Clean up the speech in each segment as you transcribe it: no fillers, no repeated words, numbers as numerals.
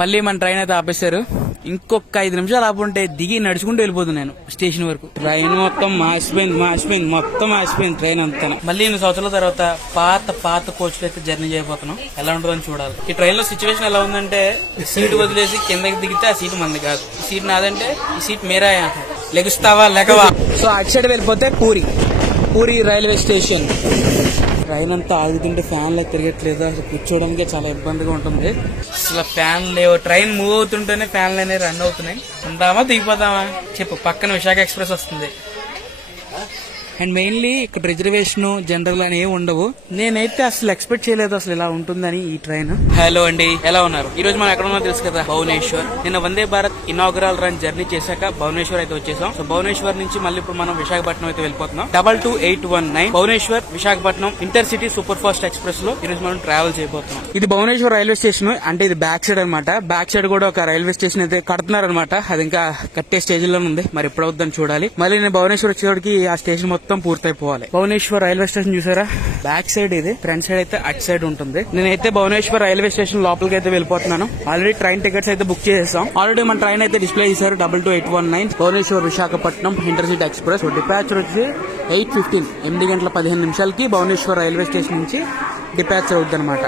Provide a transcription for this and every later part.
మళ్ళీ మన ట్రైన్ అయితే ఆపేశారు. ఇంకొక 5 నిమిషాలు ఆపుంటే దిగి నడుచుకుంటూ వెళ్ళిపోతున్నాను స్టేషన్ వరకు. ట్రైన్ మొత్తం మాసిపోయింది ట్రైన్ అంతా. మళ్ళీ 8 సంవత్సరాల తర్వాత పాత కోచ్లు అయితే జర్నీ చేయబోతున్నాం. ఎలా ఉంటుందని చూడాలి. ఈ ట్రైన్ లో సిచ్యువేషన్ ఎలా ఉందంటే, సీటు వదిలేసి కిందకి దిగితే ఆ సీటు మంది కాదు, ఈ సీట్ నాదంటే ఈ సీట్ మీరా, లెగుస్తావా లేకవా. సో అటు సైడ్ వెళ్ళిపోతే పూరి రైల్వే స్టేషన్. ట్రైన్ అంతా ఆగుతుంటే ఫ్యాన్లు తిరగట్లేదు, అసలు కూర్చోవడానికి చాలా ఇబ్బందిగా ఉంటుంది. అసలు ఫ్యాన్ లేవు, ట్రైన్ మూవ్ అవుతుంటేనే ఫ్యాన్లు అనేవి రన్ అవుతున్నాయి. ఉంటామా దిగిపోతామా చెప్పు. పక్కన విశాఖ ఎక్స్ప్రెస్ వస్తుంది. అండ్ మెయిన్లీ ఇక్కడ రిజర్వేషన్ జనరల్ అని ఏమి ఉండవు. నేనైతే అసలు ఎక్స్పెక్ట్ చేయలేదు అసలు ఇలా ఉంటుందని ఈ ట్రైన్. హలో అండి, ఎలా ఉన్నారు? ఈ రోజు మనం ఎక్కడ ఉన్నా తెలుసు కదా, భువనేశ్వర్. నిన్న Vande Bharat inaugural run journey చేశాక భువనేశ్వర్ అయితే వచ్చేసాం. సో భువనేశ్వర్ నుంచి మళ్ళీ ఇప్పుడు మనం విశాఖపట్నం అయితే వెళ్ళిపోతున్నాం. 22819 Bhubaneswar Visakhapatnam intercity super fast express లో ఈ రోజు మనం ట్రావెల్ చేయబోతున్నాం. ఇది భువనేశ్వర్ రైల్వే స్టేషన్, అంటే ఇది బ్యాక్ సైడ్ అనమాట. బ్యాక్ సైడ్ కూడా ఒక రైల్వే స్టేషన్ అయితే కడుతున్నారు అనమాట. అది ఇంకా కట్టే స్టేజ్ లో ఉంది, మరి ఎప్పుడు అవుతుందని చూడాలి. మళ్ళీ నేను భువనేశ్వర్ వచ్చేటికి ఆ స్టేషన్ మొత్తం పూర్తయిపోవాలి. భువనేశ్వర్ రైల్వే స్టేషన్ చూసారా, బ్యాక్ సైడ్ ఇది, ఫ్రంట్ సైడ్ అయితే అటు సైడ్ ఉంటుంది. నేనైతే భువనేశ్వర్ రైల్వే స్టేషన్ లోపలికి అయితే వెళ్ళిపోతున్నాను. ఆల్రెడీ ట్రైన్ టికెట్స్ అయితే బుక్ చేసేసాం. ఆల్రెడీ మన ట్రైన్ అయితే డిస్ప్లే చేశారు, 22819 Bhubaneswar Visakhapatnam intercity express. Departure వచ్చి 8:15 8 గంటల 15 నిమిషాలకి భువనేశ్వర్ రైల్వే స్టేషన్ నుంచి డిపాచర్ అవుతుంది అనమాట.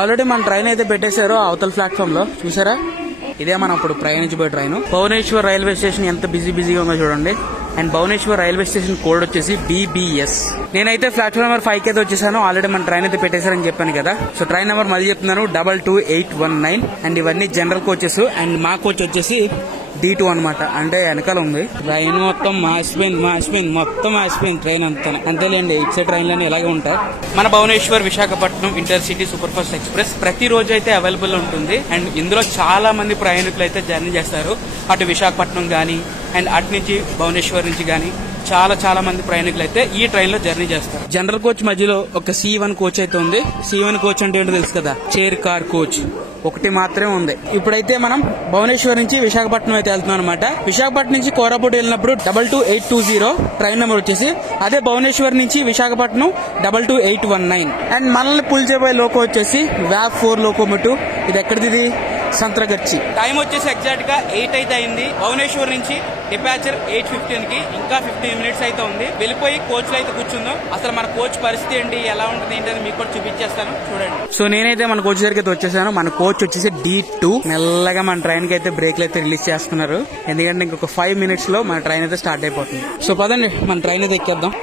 ఆల్రెడీ మన ట్రైన్ అయితే పెట్టేశారు అవతల ప్లాట్ఫామ్ లో, చూసారా. ఇదే మనం ఇప్పుడు ప్రయాణించబోయే ట్రైన్. భువనేశ్వర్ రైల్వే స్టేషన్ ఎంత బిజీగా ఉందో చూడండి. And Bhubaneswar railway station code వచ్చేసి BBS. నేనైతే ప్లాట్ఫామ్ నెంబర్ 5 కి అయితే వచ్చేసాను. ఆల్రెడీ మన ట్రైన్ అయితే పెట్టేశారని చెప్పాను కదా. సో ట్రైన్ నెంబర్ మళ్ళీ చెప్తున్నాను, 22819. అండ్ ఇవన్నీ జనరల్ కోచెస్. అండ్ మా కోచ్ వచ్చేసి D2 అనమాట, అంటే వెనకాల ఉంది. ట్రైన్ మొత్తం మాసిపోయింది ట్రైన్ అంతా. అంతేలేండి, ఇచ్చే ట్రైన్లన్నీ ఇలాగే ఉంటాయి. మన Bhubaneswar Visakhapatnam intercity super fast express ప్రతి రోజు అయితే అవైలబుల్ ఉంటుంది. అండ్ ఇందులో చాలా మంది ప్రయాణికులు అయితే జర్నీ చేస్తారు. అటు విశాఖపట్నం గానీ అండ్ అటు నుంచి భువనేశ్వర్ నుంచి గానీ చాలా మంది ప్రయాణికులు అయితే ఈ ట్రైన్ లో జర్నీ చేస్తారు. జనరల్ కోచ్ మధ్యలో ఒక C1 కోచ్ అయితే ఉంది. C1 కోచ్ అంటే ఏంటో తెలుసు కదా, చైర్ కార్ కోచ్ ఒకటి మాత్రమే ఉంది. ఇప్పుడైతే మనం భువనేశ్వర్ నుంచి విశాఖపట్నం అయితే వెళ్తున్నాం అనమాట. విశాఖపట్నం నుంచి కోరాపుట్ వెళ్ళినప్పుడు 22820 ట్రైన్ నెంబర్ వచ్చేసి, అదే భువనేశ్వర్ నుంచి విశాఖపట్నం 22819. అండ్ మనల్ని పుల్ చేయబోయే లోకో వచ్చేసి VAP 4 లోకోమోటివ్. ఇది ఎక్కడిది? సంత్రగచ్చి. టైం వచ్చేసి ఎగ్జాక్ట్ గా 8 అయితే అయింది. భువనేశ్వర్ నుంచి డిపాచర్ 8:15 కి ఇంకా 15 మినిట్స్ అయితే ఉంది. వెళ్ళిపోయి కోచ్ లో అయితే కూర్చుందాం. అసలు మన కోచ్ పరిస్థితి ఏంటి, ఎలా ఉంటుంది ఏంటి అని మీకు కూడా చూపించేస్తాను, చూడండి. సో నేనైతే మన కోచ్ దగ్గరికి అయితే వచ్చేసాను. మన కోచ్ వచ్చేసి D2. మెల్లగా మన ట్రైన్ కి అయితే బ్రేక్లు అయితే రిలీజ్ చేస్తున్నారు, ఎందుకంటే ఇంకొక 5 మినిట్స్ లో మన ట్రైన్ అయితే స్టార్ట్ అయిపోతుంది. సో పదండి మన ట్రైన్ అయితే ఎక్కేద్దాం.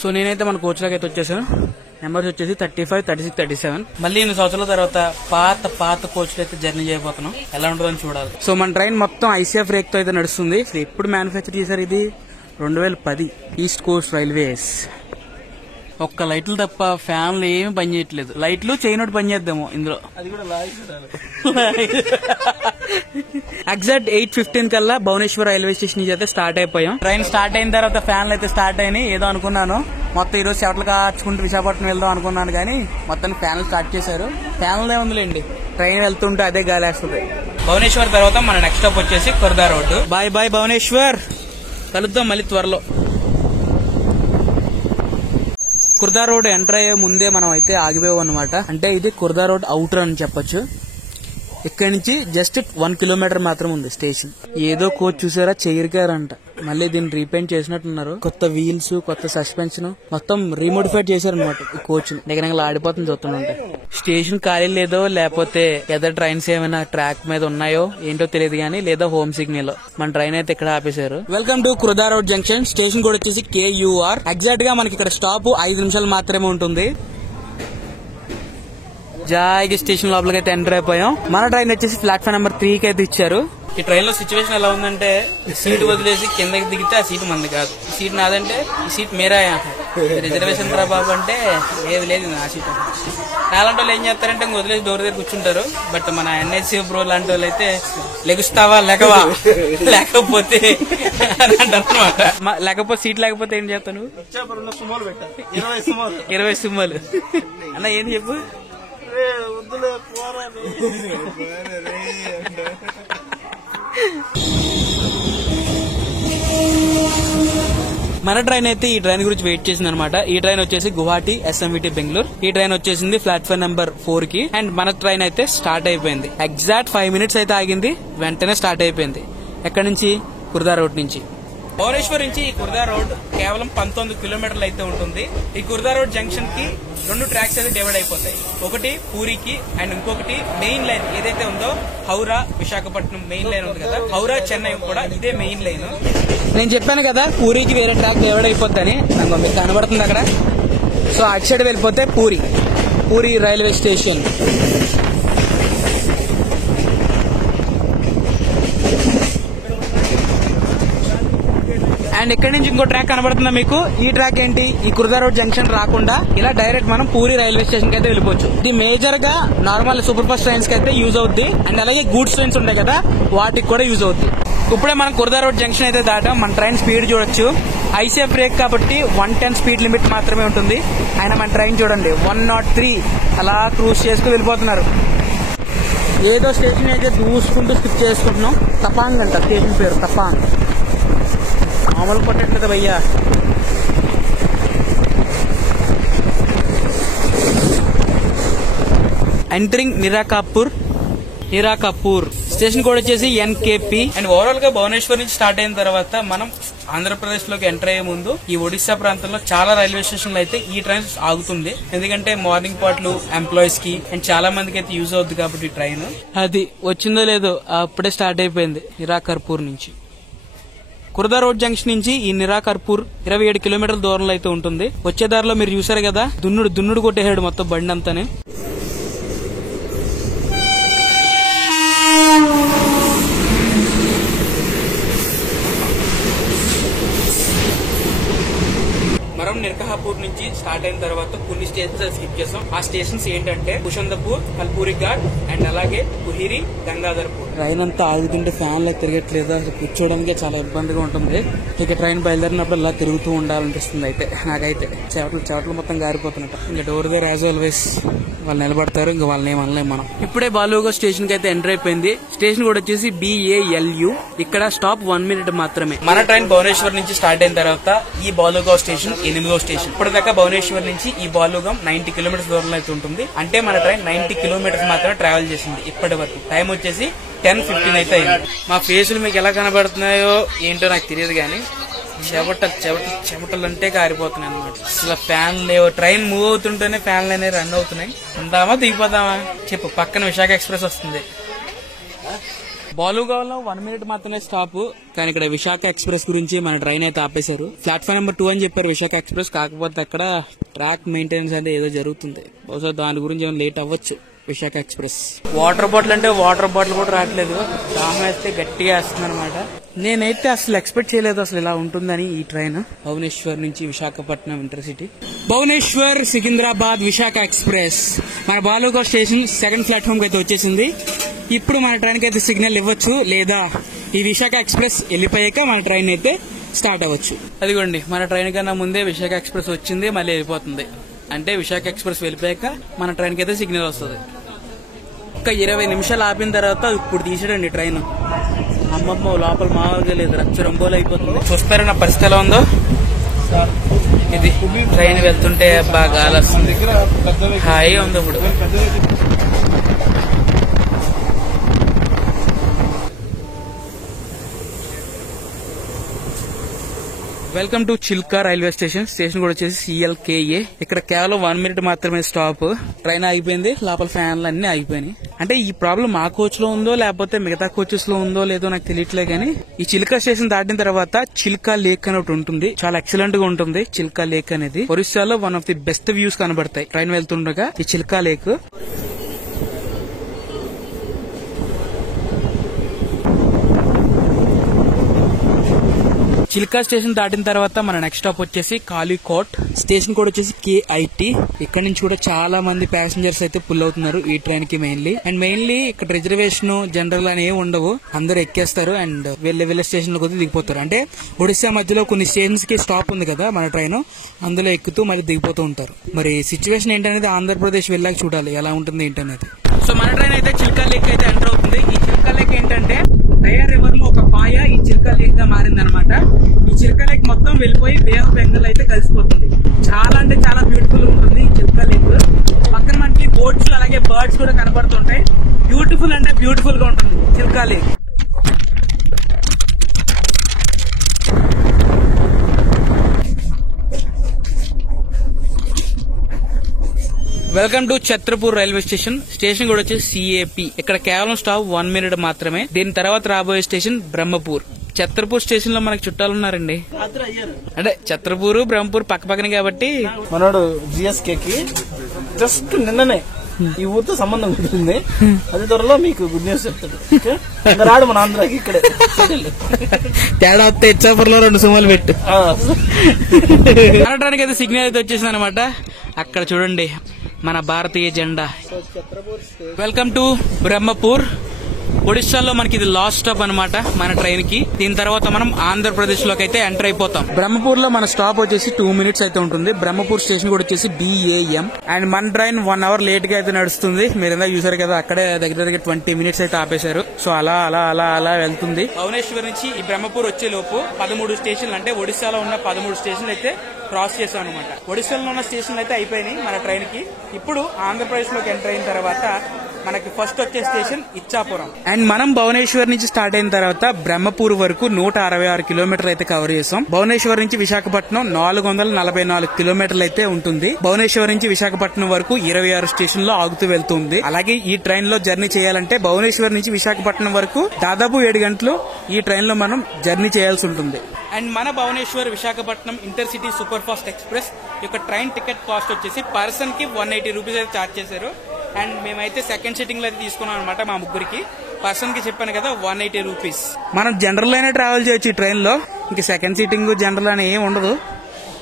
సో నేనైతే మన కోచ్ లోకి అయితే వచ్చేసాను. నెంబర్స్ వచ్చేసి 35, 36, 37. మళ్ళీ 8 సంవత్సరాల తర్వాత పాత కోచ్లు అయితే జర్నీ చేయబోతున్నాం. ఎలా ఉంటుందని చూడాలి. సో మన ట్రైన్ మొత్తం ICF రేక్ తో అయితే నడుస్తుంది. ఎప్పుడు మ్యానుఫ్యాక్చర్ చేశారు ఇది? 2010 ఈస్ట్ కోస్ట్ రైల్వేస్. ఒక్క లైట్లు తప్ప ఫ్యాన్లు ఏమి పని చేయట్లేదు. లైట్లు చేయనట్టు పని చేద్దాము ఇందులో. అది కూడా ఎగ్జాక్ట్ 8:15 కల్లా భువనేశ్వర్ రైల్వే స్టేషన్ నుంచి అయితే స్టార్ట్ అయిపోయాం. ట్రైన్ స్టార్ట్ అయిన తర్వాత ఫ్యాన్లు అయితే స్టార్ట్ అయినాయి. ఏదో అనుకున్నాను మొత్తం ఈ రోజు చెట్లు కాచుకుంటూ విశాఖపట్నం వెళ్దాం అనుకున్నాను, కానీ మొత్తం ఫ్యాన్లు స్టార్ట్ చేశారు. ఫ్యాన్లు ఏముందిలేండి, ట్రైన్ వెళ్తుంటే అదే గాలి వేస్తుంది. భువనేశ్వర్ తర్వాత మన నెక్స్ట్ స్టాప్ వచ్చేసి కుర్దా రోడ్. బాయ్ భువనేశ్వర్, కలుద్దాం మళ్ళీ త్వరలో. కుర్దా రోడ్ ఎంటర్ అయ్యే ముందే మనం అయితే ఆగిపోయాం అనమాట. అంటే ఇది కుర్దా రోడ్ అవుటర్ అని చెప్పొచ్చు. ఇక్కడ నుంచి జస్ట్ 1 కిలోమీటర్ మాత్రం ఉంది స్టేషన్. ఏదో కోచ్ చూసారా, చైర్ కార్ అంట. మళ్ళీ దీన్ని రీపెయింట్ చేసినట్టున్నారు. కొత్త వీల్స్, కొత్త సస్పెన్షన్, మొత్తం రీమోడిఫైడ్ చేశారనమాట ఈ కోచ్. దగ్గర ఆడిపోతుంది చూస్తుంటే. స్టేషన్ ఖాళీ లేదో లేకపోతే ఎదర్ ట్రైన్స్ ఏమైనా ట్రాక్ మీద ఉన్నాయో ఏంటో తెలియదు కానీ, లేదా హోమ్ సిగ్నల్. మన ట్రైన్ అయితే ఇక్కడ ఆపేశారు. Welcome to Khurda road junction. Station కూడా వచ్చేసి KUR. ఎగ్జాక్ట్ గా మనకి ఇక్కడ స్టాప్ 5 నిమిషాలు మాత్రమే ఉంటుంది. జాయిగా స్టేషన్ లోపలికి అయితే ఎంటర్ అయిపోయాం. మన ట్రైన్ వచ్చేసి ప్లాట్ఫామ్ నెంబర్ 3 కి అయితే ఇచ్చారు. ఈ ట్రైన్ లో సిచ్యువేషన్ ఎలా ఉందంటే, సీటు వదిలేసి కిందకి దిగితే ఆ సీటు మంది కాదు, ఈ సీట్ నాదంటే ఈ సీట్ మీరా, రిజర్వేషన్ రా బాబు అంటే లేదు నా సీట్. నాలాంటి వాళ్ళు ఏం చేస్తారంటే ఇంక వదిలేసి డోర్ దగ్గర కూర్చుంటారు. బట్ మన NSC బ్రో లాంటి వాళ్ళు అయితే లెగుస్తావా లేకవా, లేకపోతే అని అంటారు అనమాట. లేకపోతే సీట్ లేకపోతే ఏం చేస్తాను, 20 సుమ్మాలు అన్న ఏంటి చెప్పు. మన ట్రైన్ అయితే ఈ ట్రైన్ గురించి వెయిట్ చేసింది అనమాట. ఈ ట్రైన్ వచ్చేసి గువాహటి SMVT బెంగళూరు. ఈ ట్రైన్ వచ్చేసింది ప్లాట్ఫామ్ నెంబర్ 4 కి. అండ్ మన ట్రైన్ అయితే స్టార్ట్ అయిపోయింది. ఎగ్జాక్ట్ 5 minutes అయితే ఆగింది, వెంటనే స్టార్ట్ అయిపోయింది. ఎక్కడి నుంచి? కుర్దా రోడ్ నుంచి. భువనేశ్వర్ నుంచి ఈ కుర్దా రోడ్ కేవలం 19 కిలోమీటర్లు అయితే ఉంటుంది. ఈ కుర్దా రోడ్ జంక్షన్ కి 2 ట్రాక్స్ అయితే డివైడ్ అయిపోతాయి. ఒకటి పూరికి అండ్ ఇంకొకటి మెయిన్ లైన్ ఏదైతే ఉందో హౌరా విశాఖపట్నం మెయిన్ లైన్ ఉంది కదా, హౌరా చెన్నై కూడా ఇదే మెయిన్ లైన్. నేను చెప్పాను కదా పూరికి వేరే ట్రాక్ డివైడ్ అయిపోద్దని, నాకు మీకు కనబడుతుంది అక్కడ. సో అటు సైడ్ వెళ్ళిపోతే పూరి రైల్వే స్టేషన్. అండ్ ఇక్కడ నుంచి ఇంకో ట్రాక్ కనబడుతుందా మీకు? ఈ ట్రాక్ ఏంటి? ఈ కుర్దా రోడ్ జంక్షన్ రాకుండా ఇలా డైరెక్ట్ మనం పూరి రైల్వే స్టేషన్ కి అయితే వెళ్ళిపోవచ్చు. ఇది మేజర్ గా నార్మల్ సూపర్ ఫాస్ట్ ట్రైన్స్ కి అయితే యూజ్ అవుద్ది. అండ్ అలాగే గూడ్స్ ట్రైన్స్ ఉంటాయి కదా, వాటికి కూడా యూజ్ అవుద్ది. ఇప్పుడే మనం కుర్దా రోడ్ జంక్షన్ అయితే దాటాం. మన ట్రైన్ స్పీడ్ చూడొచ్చు. ఐసీఎఫ్ బ్రేక్ కాబట్టి 110 స్పీడ్ లిమిట్ మాత్రమే ఉంటుంది. అయినా మన ట్రైన్ చూడండి 103 అలా క్రూజ్ చేసుకుని వెళ్ళిపోతున్నారు. ఏదో స్టేషన్ అయితే దూసుకుంటూ స్కిప్ చేసుకుంటున్నాం. తపాంగ్ అంట స్టేషన్ పేరు, తపాంగ్. మామూలు కొట్టట్లేదు భయ్యా. ఎంటరింగ్ నిరాకాపూర్ స్టేషన్ కోడ్ వచ్చేసి NKP. అండ్ ఓవరాల్ గా భువనేశ్వర్ నుంచి స్టార్ట్ అయిన తర్వాత మనం ఆంధ్రప్రదేశ్ లోకి ఎంటర్ అయ్యే ముందు ఈ ఒడిశా ప్రాంతంలో చాలా రైల్వే స్టేషన్లు అయితే ఈ ట్రైన్ ఆగుతుంది. ఎందుకంటే మార్నింగ్ పాటలు ఎంప్లాయీస్ కి అండ్ చాలా మందికి అయితే యూజ్ అవుతుంది కాబట్టి ట్రైన్ అది వచ్చిందో లేదో అప్పుడే స్టార్ట్ అయిపోయింది నిరాకర్పూర్ నుంచి. కుర్దా రోడ్ జంక్షన్ నుంచి ఈ నిరాకర్పూర్ 27 కిలోమీటర్ల దూరంలో అయితే ఉంటుంది. వచ్చే దారిలో మీరు చూసారు కదా దున్నుడు కొట్టేసాడు మొత్తం బండి అంతానే. మనం నిర్కహాపూర్ నుంచి స్టార్ట్ అయిన తర్వాత కొన్ని స్టేషన్స్ స్కిప్ చేసాం. ఆ స్టేషన్స్ ఏంటంటే కుషందపూర్, కల్పూరి ఘాట్ అండ్ అలాగే కుహిరి, గంగాధర్పూర్. ట్రైన్ అంతా ఆగుతుంటే ఫ్యాన్లు తిరగట్లేదు, అసలు కూర్చోవడానికి చాలా ఇబ్బందిగా ఉంటుంది. ఇక ట్రైన్ బయలుదేరినప్పుడు ఇలా తిరుగుతూ ఉండాలనిపిస్తుంది. అయితే నాకైతే చెవట్లు మొత్తం గారిపోతున్నట్టు. ఇంకా డోర్ దగ్గర యాజ్ ఆల్వేస్ వాళ్ళు నిలబడతారు, ఇంకా వాళ్ళని ఏమనలేం మనం. ఇప్పుడే బాలుగా స్టేషన్ కి అయితే ఎంటర్ అయిపోయింది. స్టేషన్ కూడా వచ్చేసి BALU. ఇక్కడ స్టాప్ 1 minute మాత్రమే. మన ట్రైన్ భువనేశ్వర్ నుంచి స్టార్ట్ అయిన తర్వాత ఈ బాలుగావ్ స్టేషన్ 8వ స్టేషన్. ఇప్పటిదాకా భువనేశ్వర్ నుంచి ఈ బాలుగాం 90 కిలోమీటర్స్ దూరంలో అయితే ఉంటుంది. అంటే మన ట్రైన్ 90 కిలోమీటర్స్ మాత్రమే ట్రావెల్ చేసింది ఇప్పటి వరకు. టైం వచ్చేసి 10:15 అయితే అయింది. మా ఫేసులు మీకు ఎలా కనబడుతున్నాయో ఏంటో నాకు తెలియదు కానీ చెమటలు అంటే కారిపోతున్నాయి అనమాట. అసలు ఫ్యాన్ లేవు. ట్రైన్ మూవ్ అవుతుంటేనే ఫ్యాన్లు అనేవి రన్ అవుతున్నాయి. అందామా దిగిపోదామా చెప్పు? పక్కన విశాఖ ఎక్స్ప్రెస్ వస్తుంది. బాలుగావ్లో 1 minute మాత్రమే స్టాప్. కానీ ఇక్కడ విశాఖ ఎక్స్ప్రెస్ గురించి మన ట్రైన్ అయితే ఆపేశారు. ప్లాట్ఫామ్ నెంబర్ 2 అని చెప్పారు విశాఖ ఎక్స్ప్రెస్. కాకపోతే అక్కడ ట్రాక్ మెయింటెనెన్స్ అంటే ఏదో జరుగుతుంది. బహుశా దాని గురించి ఏమైనా లేట్ అవ్వచ్చు విశాఖ ఎక్స్ప్రెస్. వాటర్ బాటిల్ అంటే వాటర్ బాటిల్ కూడా రావట్లేదు. దాహం వేస్తే గట్టిగా వేస్తుంది అనమాట. నేనైతే అసలు ఎక్స్పెక్ట్ చేయలేదు అసలు ఇలా ఉంటుందని ఈ ట్రైన్. భువనేశ్వర్ నుంచి విశాఖపట్నం ఇంటర్సిటీ, భువనేశ్వర్ సికింద్రాబాద్ విశాఖ ఎక్స్ప్రెస్. మన బాలుగావ్ స్టేషన్ 2nd ప్లాట్ఫామ్ కి అయితే వచ్చేసింది. ఇప్పుడు మన ట్రైన్ కి అయితే సిగ్నల్ ఇవ్వచ్చు, లేదా ఈ విశాఖ ఎక్స్ప్రెస్ వెళ్ళిపోయాక మన ట్రైన్ అయితే స్టార్ట్ అవ్వచ్చు. అదిగోండి మన ట్రైన్ కన్నా ముందే విశాఖ ఎక్స్ప్రెస్ వచ్చింది, మళ్ళీ వెళ్ళిపోతుంది. అంటే విశాఖ ఎక్స్ప్రెస్ వెళ్ళిపోయాక మన ట్రైన్ కి అయితే సిగ్నల్ వస్తుంది. ఒక 20 నిమిషాలు ఆపిన తర్వాత ఇప్పుడు తీసాడండి ట్రైన్. అమ్మమ్మ లోపల మామూలుగా లేదు, రచ్చరంబోలు అయిపోతుంది. చూస్తారా నా పరిస్థితి ఎలా ఉందో? ఇది ట్రైన్ వెళ్తుంటే బాగా గాలి వస్తుంది, హాయిగా ఉంది. ఇప్పుడు welcome to Chilka railway station. Station కూడా వచ్చేసి CLKA. ఇక్కడ కేవలం 1 minute మాత్రమే స్టాప్. ట్రైన్ ఆగిపోయింది, లోపల ఫ్యాన్లు అన్ని ఆగిపోయినాయి. అంటే ఈ ప్రాబ్లం మా కోచ్ లో ఉందో లేకపోతే మిగతా కోచెస్ లో ఉందో లేదో నాకు తెలియట్లేదు. కానీ ఈ చిల్కా స్టేషన్ దాటిన తర్వాత చిల్కా లేక్ అని ఒకటి ఉంటుంది. చాలా ఎక్సలెంట్ గా ఉంటుంది చిల్కా లేక్ అనేది. ఒరిస్సాలో one of the best views కనబడతాయి ట్రైన్ వెళ్తుండగా ఈ చిల్కా లేక్. చిల్కా స్టేషన్ దాటిన తర్వాత మన నెక్స్ట్ స్టాప్ వచ్చేసి కాళీకోట్. స్టేషన్ కూడా వచ్చేసి KIT. ఇక్కడ నుంచి కూడా చాలా మంది ప్యాసింజర్స్ అయితే పుల్ అవుతున్నారు ఈ ట్రైన్ కి మెయిన్లీ. అండ్ మెయిన్లీ ఇక్కడ రిజర్వేషన్ జనరల్ అనేవి ఉండవు, అందరూ ఎక్కేస్తారు అండ్ వెళ్ళే స్టేషన్ లో కొద్దిగా దిగిపోతారు. అంటే ఒడిశా మధ్యలో కొన్ని స్టేషన్స్ కి స్టాప్ ఉంది కదా మన ట్రైన్, అందులో ఎక్కుతూ మళ్ళీ దిగిపోతూ ఉంటారు. మరి సిచ్యువేషన్ ఏంటనేది ఆంధ్రప్రదేశ్ వెళ్ళాక చూడాలి ఎలా ఉంటుంది ఏంటనేది. సో మన ట్రైన్ అయితే చిల్కా లేక్ అయితే ఎంటర్ అవుతుంది. ఈ చిల్కా లేక్ ఏంటంటే దయా రివర్ లో ఒక పాయ ఈ చిల్కా లేక్ గా మారింది అనమాట. ఈ చిల్కా లేక్ మొత్తం వెళ్ళిపోయి బే ఆఫ్ బెంగాల్ అయితే కలిసిపోతుంది. చాలా అంటే చాలా బ్యూటిఫుల్ గా ఉంటుంది ఈ చిల్కా లేక్. పక్కన మనకి బోట్స్ అలాగే బర్డ్స్ కూడా కనబడుతుంటాయి. బ్యూటిఫుల్ అంటే బ్యూటిఫుల్ గా ఉంటుంది Chilka lake. Welcome to Chhatrapur railway station. Station కూడా వచ్చేసి సిఏపి. ఇక్కడ కేవలం స్టాప్ 1 మినిట్ మాత్రమే. దీని తర్వాత రాబోయే స్టేషన్ బ్రహ్మపూర్. ఛత్రపూర్ స్టేషన్ లో మనకి చుట్టాలు ఉన్నారండి. అంటే ఛత్రపూర్ బ్రహ్మపూర్ పక్క పక్కనే కాబట్టి మనోడు జిఎస్కే కి జస్ట్ నిన్ననే ఈ ఊరితో సంబంధం ఉంటుంది. అదే త్వరలో మీకు గుడ్ న్యూస్ చెప్తాడు. రాడు మన ఆంధ్రాకి ఇక్కడే తేడా వస్తే ఇచ్చాపూర్ లో 2 సుమాలు పెట్టు అనడానికి అయితే సిగ్నల్ అయితే వచ్చేసింది అనమాట. అక్కడ చూడండి మన భారతీయ జెండా. Welcome to Brahmapur. ఒడిశాలో మనకి ఇది లాస్ట్ స్టాప్ అనమాట మన ట్రైన్ కి. దీని తర్వాత మనం ఆంధ్రప్రదేశ్ లోకి అయితే ఎంటర్ అయిపోతాం. బ్రహ్మపూర్ లో మన స్టాప్ వచ్చేసి 2 మినిట్స్ అయితే ఉంటుంది. బ్రహ్మపూర్ స్టేషన్ కూడా వచ్చేసి BAM. అండ్ మన ట్రైన్ 1 అవర్ లేట్ గా అయితే నడుస్తుంది. మీరు ఎంత చూసారు కదా, అక్కడే దగ్గర 20 మినిట్స్ అయితే ఆపేశారు. సో అలా అలా అలా అలా వెళ్తుంది. భువనేశ్వర్ నుంచి ఈ బ్రహ్మపూర్ వచ్చే లోపు 13 స్టేషన్లు, అంటే ఒడిశాలో ఉన్న 13 స్టేషన్లు అయితే క్రాస్ చేసాం అనమాట. ఒడిశాలో ఉన్న స్టేషన్లు అయితే అయిపోయినాయి మన ట్రైన్ కి. ఇప్పుడు ఆంధ్రప్రదేశ్ లోకి ఎంటర్ అయిన తర్వాత మనకి ఫస్ట్ వచ్చే స్టేషన్ ఇచ్చాపురం. అండ్ మనం భువనేశ్వర్ నుంచి స్టార్ట్ అయిన తర్వాత బ్రహ్మపూర్ వరకు 166 కిలోమీటర్లు అయితే కవర్ చేసాం. భువనేశ్వర్ నుంచి విశాఖపట్నం 444 కిలోమీటర్లు అయితే ఉంటుంది. భువనేశ్వర్ నుంచి విశాఖపట్నం వరకు 26 స్టేషన్ లో ఆగుతూ వెళ్తుంది. అలాగే ఈ ట్రైన్ లో జర్నీ చేయాలంటే భువనేశ్వర్ నుంచి విశాఖపట్నం వరకు దాదాపు 7 గంటలు ఈ ట్రైన్ లో మనం జర్నీ చేయాల్సి ఉంటుంది. అండ్ మన Bhubaneswar Visakhapatnam intercity super fast express యొక్క ట్రైన్ టికెట్ కాస్ట్ వచ్చేసి పర్సన్ కి 180 రూపీస్ అయితే చార్జ్ చేశారు. అండ్ మేమైతే సెకండ్ సిట్టింగ్ లో అయితే తీసుకున్నాం అనమాట. మా ముగ్గురికి పర్సన్ కి చెప్పాను కదా 180 రూపీస్. మనం జనరల్ అయినా ట్రావెల్ చేయొచ్చు ఈ ట్రైన్ లో. ఇంక సెకండ్ సీటింగ్ జనరల్ అని ఏం ఉండదు.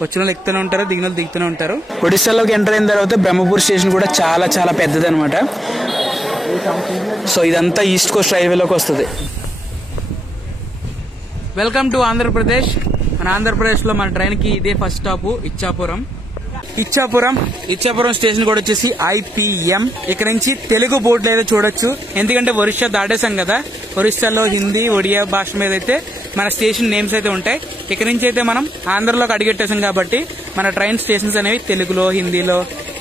వచ్చిన వాళ్ళు ఎక్కుతూనే ఉంటారు, దిగిన వాళ్ళు దిగుతూనే ఉంటారు. ఒడిశాలోకి ఎంటర్ అయిన తర్వాత బ్రహ్మపూర్ స్టేషన్ కూడా చాలా చాలా పెద్దది అనమాట. సో ఇదంతా ఈస్ట్ కోస్ట్ రైల్వేలోకి వస్తుంది. Welcome to Andhra Pradesh. మన ఆంధ్రప్రదేశ్ లో మన ట్రైన్ కి ఇదే first stop Ichchapuram. Ichchapuram station కూడా వచ్చేసి IPM. ఇక్కడ నుంచి తెలుగు బోర్డులు అయితే చూడొచ్చు. ఎందుకంటే ఒరిస్సా దాటేసాం కదా. ఒరిస్సాలో హిందీ, ఒడియా భాష మీద అయితే మన స్టేషన్ నేమ్స్ అయితే ఉంటాయి. ఇక్కడ నుంచి అయితే మనం ఆంధ్రలోకి అడిగెట్టేసాం కాబట్టి మన ట్రైన్ స్టేషన్స్ అనేవి తెలుగులో, హిందీలో,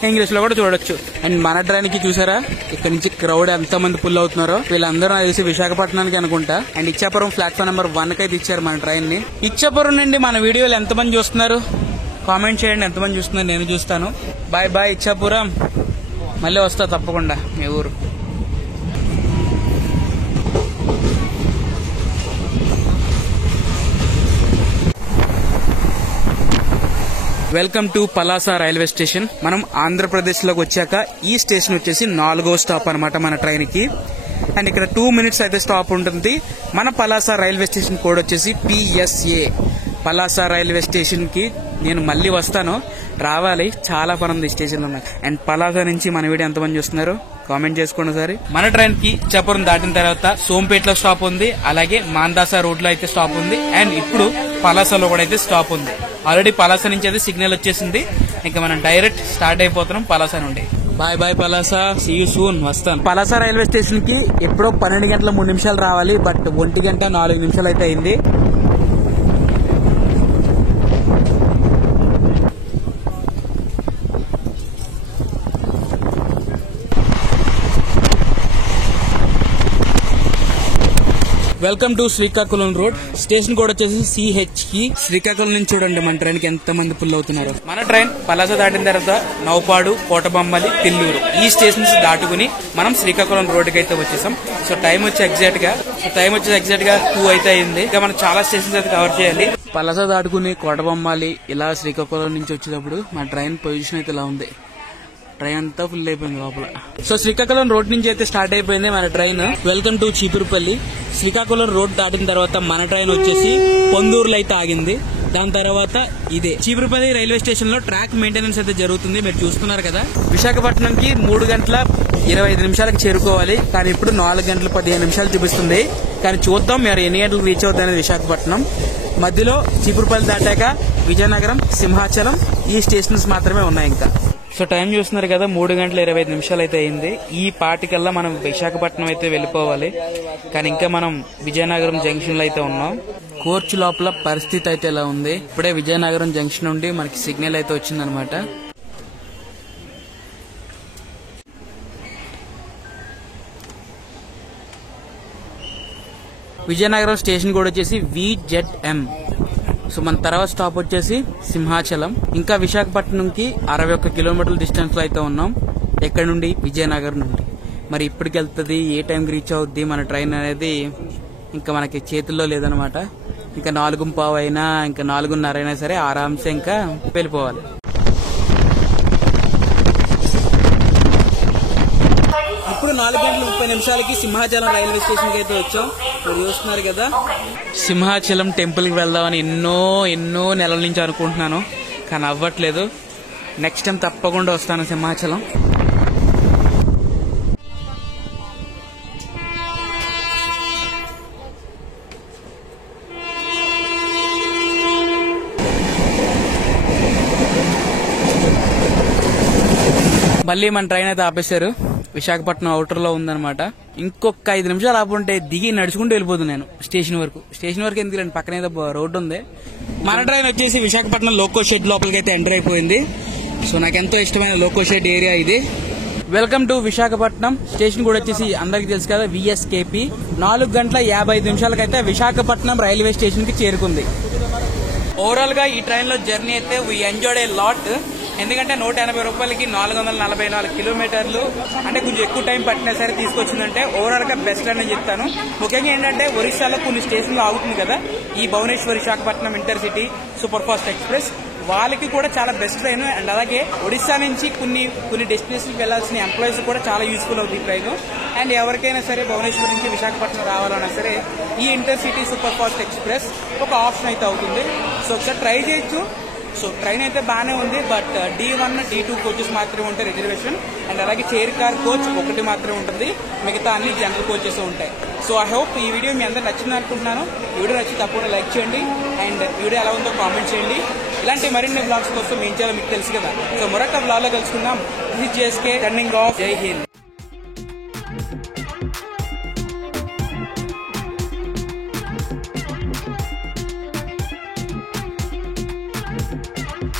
ఇంగ్లీష్ లో కూడా చూడొచ్చు. అండ్ మన ట్రైన్ కి చూసారా ఇక్కడ నుంచి క్రౌడ్ ఎంత మంది పుల్ అవుతున్నారో. వీళ్ళందరూ నాకు తెలిసి విశాఖపట్నానికి అనుకుంటా. అండ్ ఇచ్చాపురం ప్లాట్ఫామ్ నెంబర్ 1 కి అయితే ఇచ్చారు మన ట్రైన్ ని. ఇచ్చాపురం నుండి మన వీడియోలు ఎంతమంది చూస్తున్నారు కామెంట్ చేయండి. ఎంతమంది చూస్తున్నారు నేను చూస్తాను. Bye bye Ichchapuram. మళ్ళీ వస్తా తప్పకుండా మీ ఊరు. Welcome to Palasa railway station. మనం ఆంధ్రప్రదేశ్ లోకి వచ్చాక ఈ స్టేషన్ వచ్చేసి 4వ స్టాప్ అనమాట మన ట్రైన్ కి. అండ్ ఇక్కడ 2 మినిట్స్ అయితే స్టాప్ ఉంటుంది. మన పలాస రైల్వే స్టేషన్ కోడ్ వచ్చేసి PSA. పలాస రైల్వే స్టేషన్ కి నేను మళ్ళీ వస్తాను. రావాలి, చాలా పని ఉంది స్టేషన్ లో. అండ్ పలాస నుంచి మన వీడియో ఎంతమంది చూస్తున్నారు కామెంట్ చేసుకోండి ఒకసారి. మన ట్రైన్ కి ఇచ్చాపురం దాటిన తర్వాత సోంపేటలో స్టాప్ ఉంది, అలాగే మాందాసా రోడ్ లో అయితే స్టాప్ ఉంది. అండ్ ఇప్పుడు పలాసలో కూడా అయితే స్టాప్ ఉంది. ఆల్రెడీ పలాస నుంచి అయితే సిగ్నల్ వచ్చేసింది. ఇంకా మనం డైరెక్ట్ స్టార్ట్ అయిపోతున్నాం పలాస నుండి. Bye bye Palasa, see you soon. వస్తాను. పలాస రైల్వే స్టేషన్ కి ఎప్పుడో 12 గంటల 3 నిమిషాలు రావాలి. బట్ 1 గంట 4 నిమిషాలు అయితే అయింది. Welcome to Srikakulam road. Station కూడా వచ్చేసి CHE. శ్రీకాకుళం నుంచి చూడండి మన ట్రైన్ కి ఎంత మంది పుల్ అవుతున్నారు. మన ట్రైన్ పలాస దాటిన తర్వాత నౌపాడు, కోటబొమ్మలి, తిల్లూరు ఈ స్టేషన్స్ దాటుకుని మనం శ్రీకాకుళం రోడ్ కి అయితే వచ్చేసాం. సో టైం వచ్చి ఎగ్జాక్ట్ గా 2 అయితే అయింది. ఇంకా మనం చాలా స్టేషన్స్ అయితే కవర్ చేయాలి. పలాస దాటుకుని కోటబొమ్మాలి ఇలా శ్రీకాకుళం నుంచి వచ్చేటప్పుడు మన ట్రైన్ పొజిషన్ అయితే ఇలా ఉంది. ట్రైన్ అంతా ఫుల్ అయిపోయింది లోపల. సో శ్రీకాకుళం రోడ్ నుంచి అయితే స్టార్ట్ అయిపోయింది మన train. Welcome to Cheepurupalli. Srikakulam road దాటిన తర్వాత మన ట్రైన్ వచ్చేసి పొందూరులో అయితే ఆగింది. దాని తర్వాత ఇదే చీపురుపల్లి రైల్వే స్టేషన్ లో ట్రాక్ మెయింటెనెన్స్ అయితే జరుగుతుంది. మీరు చూస్తున్నారు కదా. విశాఖపట్నంకి 3 గంటల 25 నిమిషాలకు చేరుకోవాలి, కానీ ఇప్పుడు 4 గంటల 15 నిమిషాలు చూపిస్తుంది. కానీ చూద్దాం మరి ఎన్ని గంటలకు రీచ్ అవుతుంది అనేది. విశాఖపట్నం మధ్యలో చీపురుపల్లి దాటాక విజయనగరం, సింహాచలం ఈ స్టేషన్స్ మాత్రమే ఉన్నాయి ఇంకా. సో టైం చూస్తున్నారు కదా, 3 గంటల 25 నిమిషాలు అయితే అయింది. ఈ పాటికల్లా మనం విశాఖపట్నం అయితే వెళ్ళిపోవాలి. కానీ ఇంకా మనం విజయనగరం జంక్షన్ లో అయితే ఉన్నాం. కోచ్ లోపల పరిస్థితి అయితే ఎలా ఉంది. ఇప్పుడే విజయనగరం జంక్షన్ నుండి మనకి సిగ్నల్ అయితే వచ్చిందనమాట. విజయనగరం స్టేషన్ కూడా వచ్చేసి VZM. సో మన తర్వాత స్టాప్ వచ్చేసి సింహాచలం. ఇంకా విశాఖపట్నంకి 61 కిలోమీటర్ల డిస్టెన్స్ లో అయితే ఉన్నాం ఎక్కడి నుండి, విజయనగరం నుండి. మరి ఇప్పటికి వెళ్తుంది, ఏ టైంకి రీచ్ అవుద్ది మన ట్రైన్ అనేది ఇంకా మనకి చేతుల్లో లేదనమాట. ఇంకా 4:15 అయినా ఇంకా 4:30 అయినా సరే ఆరాంసే ఇంకా వెళ్ళిపోవాలి. ఇప్పుడు 4:30 సింహాచలం రైల్వే స్టేషన్ కి అయితే వచ్చాం. మీరు చూస్తున్నారు కదా, సింహాచలం టెంపుల్ కి వెళ్దామని ఎన్నో నెలల నుంచి అనుకుంటున్నాను, కానీ అవ్వట్లేదు. నెక్స్ట్ టైం తప్పకుండా వస్తాను సింహాచలం. మళ్ళీ మన ట్రైన్ అయితే ఆపేశారు. విశాఖపట్నం అవుటర్ లో ఉందన్నమాట. ఇంకొక 5 నిమిషాలు ఆపుంటే దిగి నడుచుకుంటూ వెళ్ళిపోతున్నాను స్టేషన్ వరకు. స్టేషన్ వరకు ఎందుకంటే పక్కన ఏదో రోడ్డు ఉంది. మన ట్రైన్ వచ్చేసి విశాఖపట్నం లోకో షెడ్ లోపలికి అయితే ఎంటర్ అయిపోయింది. సో నాకు ఎంతో ఇష్టమైన లోకో షెడ్ ఏరియా ఇది. Welcome to Visakhapatnam. స్టేషన్ కూడా వచ్చేసి అందరికి తెలుసు కదా, VSKP. 4:55 అయితే విశాఖపట్నం రైల్వే స్టేషన్ కి చేరుకుంది. ఓవరాల్ గా ఈ ట్రైన్ లో జర్నీ అయితే వీ ఎంజాయ్డ్ ఏ లాట్. ఎందుకంటే 180 రూపాయలకి 444 కిలోమీటర్లు అంటే కొంచెం ఎక్కువ టైం పట్టినా సరే తీసుకొచ్చిందంటే ఓవరాల్ గా బెస్ట్ అని చెప్తాను. ముఖ్యంగా ఏంటంటే ఒరిస్సాలో కొన్ని స్టేషన్లు ఆగుతుంది కదా, ఈ Bhubaneswar Visakhapatnam intercity super fast express, వాళ్ళకి కూడా చాలా బెస్ట్ ట్రైన్. అండ్ అలాగే ఒడిశా నుంచి కొన్ని డెస్టినేషన్ వెళ్లాల్సిన ఎంప్లాయీస్ కూడా చాలా యూస్ఫుల్ అవుతుంది ఈ ట్రైన్. అండ్ ఎవరికైనా సరే భువనేశ్వర్ నుంచి విశాఖపట్నం రావాలన్నా సరే ఈ ఇంటర్సిటీ సూపర్ ఫాస్ట్ ఎక్స్ప్రెస్ ఒక ఆప్షన్ అయితే అవుతుంది. సో ఒకసారి ట్రై చేయొచ్చు. సో ట్రైన్ అయితే బాగానే ఉంది, బట్ D1, D2 కోచెస్ మాత్రమే ఉంటాయి రిజర్వేషన్. అండ్ అలాగే చైర్ కార్ కోచ్ ఒకటి మాత్రమే ఉంటుంది, మిగతా అన్ని జనరల్ కోచెస్ ఉంటాయి. సో ఐ హోప్ ఈ వీడియో మీ అందరూ నచ్చింది అనుకుంటున్నాను. ఈ వీడియో నచ్చి తప్పకుండా లైక్ చేయండి అండ్ వీడియో ఎలా ఉందో కామెంట్ చేయండి. ఇలాంటి మరిన్ని బ్లాగ్స్ కోసం ఏం చేయాలో మీకు తెలుసు కదా. సో మరొక బ్లాగ్ లో కలుసుకుందాం. This JSK turning of. జై హింద్.